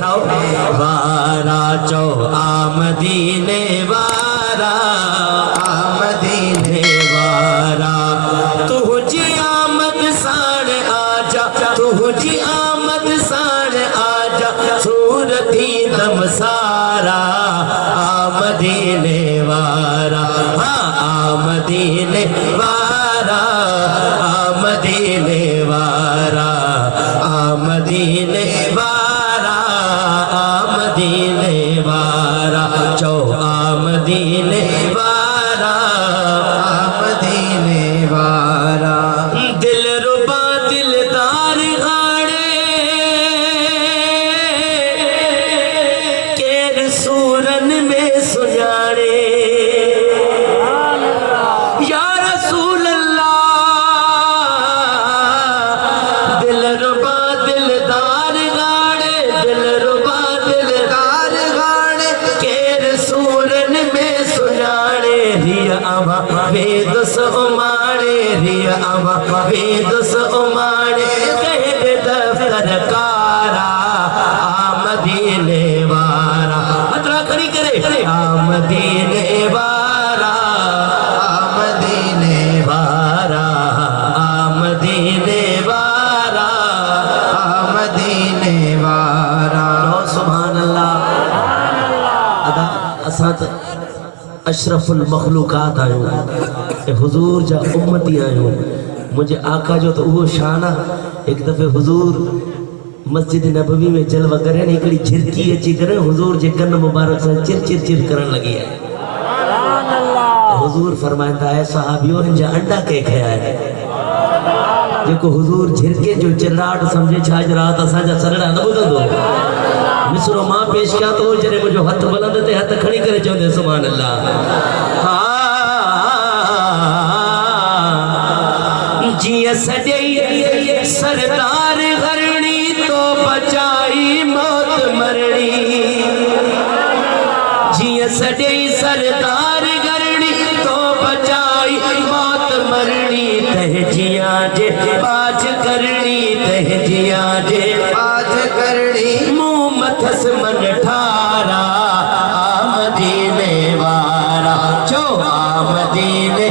उठाओ वारा चो आमदीने वारा आमदीने वारा तुझी आमद साण आजा तुझी आमद साण आजा सूरती दम सारा आमदीने वारा हाँ आमदीने वारा आमदीने वारा आमदीने वारा आमदीने वारा चो आमदीने वारा आमदीने वारा दिल रुबा दिलदार गाड़े केर सूरन में सुजाड़े या रसूल अल्लाह दिल रुबा दिलदार गाड़े दिल रुबा दिलदार गाड़े केर सूरन में सुजाड़े रिया अमा वेदस उमाड़े रिया अमा वेदस उमाड़े कह दफ्तर कारा आमदीने वारा हथरा खड़ी करे आमदीने वारा आमदीने वारा आमदीने वारा आमदीने वारा सुभान अल्लाह अदा असां त अशरफुल मखलूकात आयो ए हुजूर जा उम्मती आयो मुझे आका जो तो वो शान एक दफे हुजूर मस्जिद नबवी में जलवा करे ने एकड़ी झिरकी अची करे हुजूर जे कन मुबारक से चिर चिर चिर करन लगी है सुभान अल्लाह हुजूर फरमाइंदा है सहाबियों ने अंडा के खाया है जेको हुजूर झिरके जो चिल्लाट समझे छाज रात असा जा सरड़ा न बुदंदो मिसरो मां पेश किया तो जरे मुझो हथ बुलंद ते हथ खड़ी करे चोंदे सुभान अल्लाह हाँ जिया सजई सरदार घरणी तो बचाई मौत मरणी जिया सजई सरदार घरणी तो बचाई मौत मरणी तह जिया जे बाज करनी तह जिया जे बाज करनी मुंह मथस मन ठारा आमदीने वारा चो आमदीने